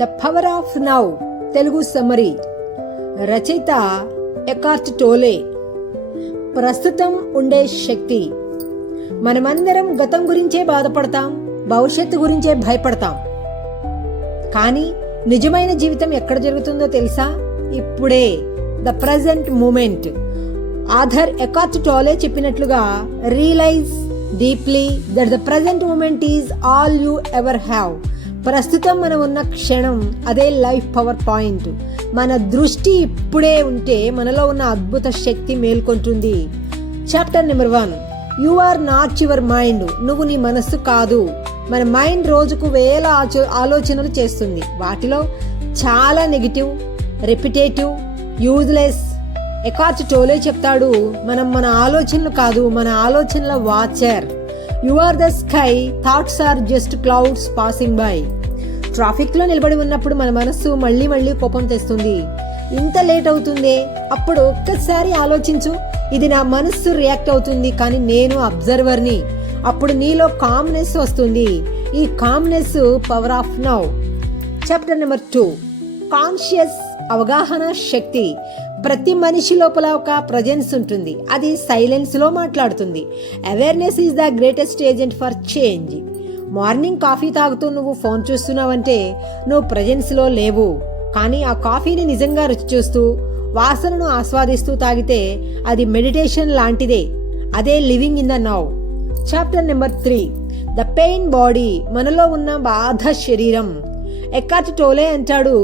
The power of now Telugu summary. రచయిత Eckert టోలే. ప్రస్తుతం ఉండే శక్తి. మనమందరం గతం గురించే బాధపడతాం, భవిష్యత్తు గురించే భయపడతాం. కానీ నిజమైన జీవితం ఎక్కడ జరుగుతుందో తెలుసా? ఇప్పుడే, the present moment. Author Eckhart Tolle చెప్పినట్లుగా, realise deeply that the present moment is all you ever have. ప్రస్తుతం మనం ఉన్న క్షణం అదే లైఫ్ పవర్ పాయింట్. మన దృష్టి ఇప్పుడే ఉంటే మనలో ఉన్న అద్భుత శక్తి మేల్కొంటుంది. Chapter number 1. You are not your mind. నువ్వు నీ మనస్సు కాదు. మన మైండ్ రోజుకు వేల ఆలోచనలు చేస్తుంది. వాటిలో చాలా negative, repetitive, useless. Eckhart Tolle చెప్తాడు, మనం మన ఆలోచనలు కాదు, మన ఆలోచనల watcher. You are the sky, thoughts are just clouds passing by. Traffic లో నిలబడి ఉన్నప్పుడు మన మనస్సు మళ్ళీ మళ్ళీ కోపం తెస్తుంది. ఇంత లేట్ అవుతుందే. అప్పుడు ఒక్కసారి ఆలోచించు, ఇది నా మనస్సు రియాక్ట్ అవుతుంది, కానీ నేను అబ్జర్వర్ని. అప్పుడు నీలో కామ్నెస్ వస్తుంది. ఈ calmness power of now. Chapter number 2. Conscious అవగాహన శక్తి. ప్రతి మనిషి లోపల ఒక ప్రజెన్స్ ఉంటుంది. అది సైలెన్స్ లో మాట్లాడుతుంది. Awareness is the greatest agent for change. Morning coffee తాగుతూ నువ్వు ఫోన్ చూస్తున్నావంటే నువ్వు ప్రజెన్స్ లో లేవు. కానీ ఆ కాఫీని నిజంగా రుచి చూస్తూ, వాసనను ఆస్వాదిస్తూ తాగితే అది మెడిటేషన్ లాంటిదే. అదే living in the now. Chapter number 3. The pain body. మనలో ఉన్న బాధ శరీరం. ఎకార్ట్ టోలే అంటాడు,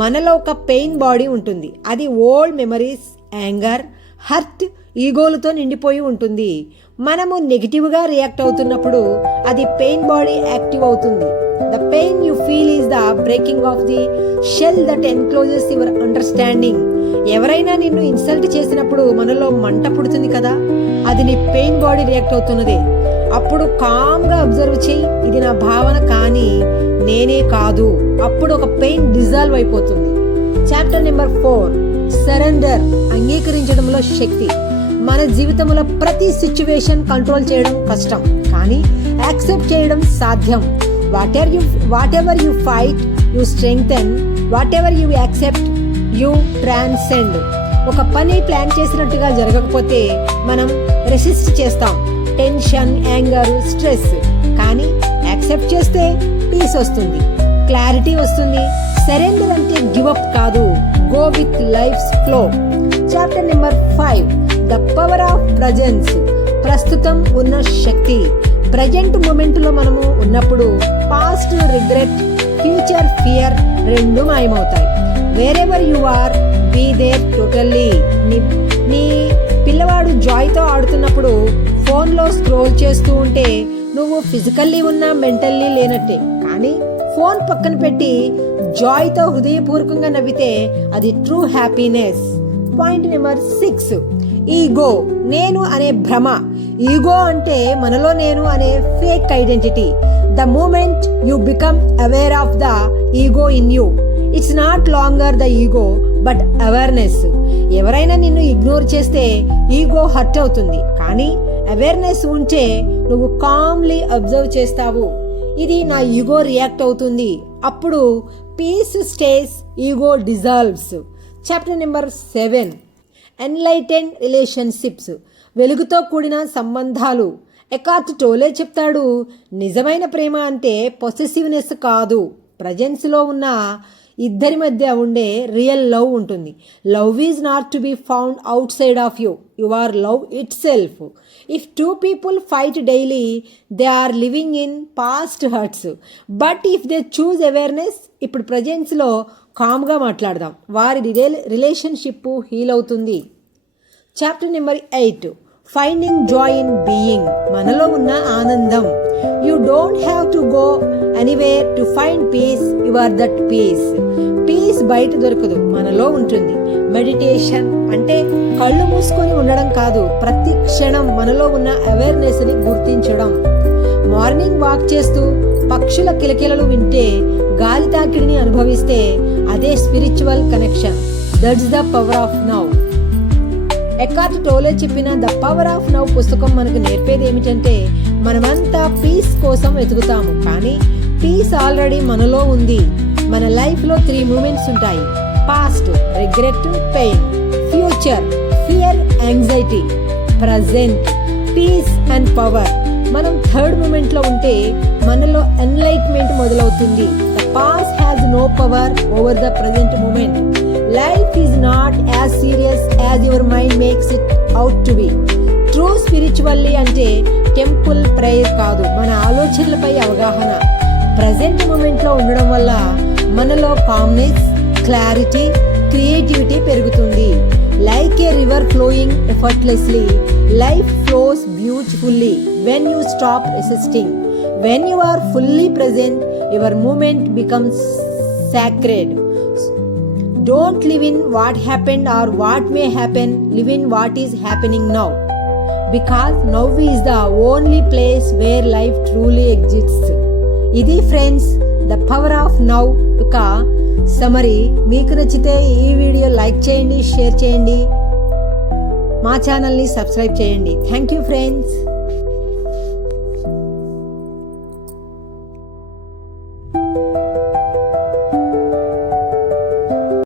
మనలో ఒక పెయిన్ బాడీ ఉంటుంది. అది ఓల్డ్ మెమరీస్, యాంగర్, హర్ట్, ఈగోలతో నిండిపోయి ఉంటుంది. మనము నెగిటివ్గా రియాక్ట్ అవుతున్నప్పుడు అది పెయిన్ బాడీ యాక్టివ్ అవుతుంది. The pain you feel is the breaking of the shell that encloses your understanding. ఎవరైనా నిన్ను ఇన్సల్ట్ చేసినప్పుడు మనలో మంట పుడుతుంది కదా, అది నీ పెయిన్ బాడీ రియాక్ట్ అవుతున్నదే. అప్పుడు కామ్గా అబ్జర్వ్ చేయి, ఇది నా భావన కానీ నేనే కాదు. అప్పుడు ఒక పెయిన్ డిజాల్వ్ అయిపోతుంది. Chapter number 4. సరెండర్. అంగీకరించడంలో శక్తి. మన జీవితంలో ప్రతి సిచ్యువేషన్ కంట్రోల్ చేయడం కష్టం, కానీ యాక్సెప్ట్ చేయడం సాధ్యం. Whatever you fight you strengthen, whatever you accept you transcend. ఒక పని ప్లాన్ చేసినట్టుగా జరగకపోతే మనం రెసిస్ట్ చేస్తాం. Tension, anger, stress. కానీ యాక్సెప్ట్ చేస్తే పీస్ వస్తుంది, క్లారిటీ వస్తుంది. సరెండర్ అంటే గివ్ అప్ కాదు, go with life's flow. Chapter number 5. The power of presence. ప్రస్తుతం ఉన్న శక్తి. ప్రజెంట్ మూమెంట్ లో మనము ఉన్నప్పుడు పాస్ట్ రిగ్రెట్, ఫ్యూచర్ ఫియర్ రెండు మాయమవుతాయి. Wherever you are, be there totally. నీ పిల్లవాడు జాయ్తో ఆడుతున్నప్పుడు ఫోన్లో స్క్రోల్ చేస్తూ ఉంటే నువ్వు ఫిజికల్లీ ఉన్నా మెంటల్లీ లేనట్టే. కానీ ఫోన్ పక్కన పెట్టి జాయ్తో హృదయపూర్వకంగా నవ్వితే అది true happiness. Point number 6. Ego. నేను అనే భ్రమ. ఈగో అంటే మనలో నేను అనే fake identity. The moment you become aware of the ego in you, it's not longer the ego but awareness. ఎవరైనా నిన్ను ఇగ్నోర్ చేస్తే ఈగో హర్ట్ అవుతుంది, కానీ అవేర్నెస్ ఉంటే నువ్వు కామ్లీ అబ్జర్వ్ చేస్తావు. ఇది నా ఈగో రియాక్ట్ అవుతుంది. అప్పుడు peace stays, ego dissolves. Chapter number 7. Enlightened relationships. వెలుగుతో కూడిన సంబంధాలు. ఎకార్ట్ టోలే చెప్తాడు, నిజమైన ప్రేమ అంటే పొసెసివ్నెస్ కాదు. ప్రజెన్స్లో ఉన్న ఇద్దరి మధ్య ఉండే రియల్ లవ్ ఉంటుంది. Love is not to be found outside of you, you are love itself. If 2 people fight daily, they are living in past hurts. But if they choose awareness, ఇప్పుడు ప్రజెన్స్లో కామ్గా మాట్లాడదాం, వారి relationship heal అవుతుంది. Chapter number 8. Finding joy in being. మనలో ఉన్న ఆనందం. You don't have to go anywhere to find peace, you are that peace. Piece బయట దొరకదు, మనలో ఉంటుంది. మెడిటేషన్ అంటే కళ్ళు మూసుకొని ఉండడం కాదు, ప్రతి క్షణం మనలో ఉన్న అవేర్నెస్ ని గుర్తించడం. మార్నింగ్ వాక్ చేస్తూ పక్షుల కిలకిలలు వింటే, గాలి తాకిడిని అనుభవిస్తే అదే spiritual connection. That's the power of now. Eckert టోలే చెప్పిన ద పవర్ ఆఫ్ నౌ పుస్తకం మనకు నేర్పేది ఏమిటంటే, మనమంతా పీస్ కోసం వెతుకుతాము, కానీ పీస్ ఆల్రెడీ మనలో ఉంది. మన లైఫ్లో 3 మూమెంట్స్ ఉంటాయి. Past, regret, pain. Future, fear, anxiety. Present, peace and power. మనం 3rd మూమెంట్లో ఉంటే మనలో ఎన్లైట్మెంట్ మొదలవుతుంది. The past has no power over the present moment. Life is not as serious as your mind makes it out to be. True spiritually అంటే temple prayer కాదు, మన ఆలోచనలపై అవగాహన. ప్రజెంట్ మూమెంట్లో ఉండడం వల్ల మనలో కామ్నెస్, క్లారిటీ, క్రియేటివిటీ పెరుగుతుంది. Like a river flowing effortlessly, life flows beautifully when you stop resisting. When you are fully present, your moment becomes sacred. Don't live in what happened or what may happen, live in what is happening now. Because now is the only place where life truly exists. ఇది friends the power of now యొక్క summary. మీకు నచ్చితే ఈ video like చేయండి, share చేయండి, మా ఛానల్ని subscribe చేయండి. Thank you friends.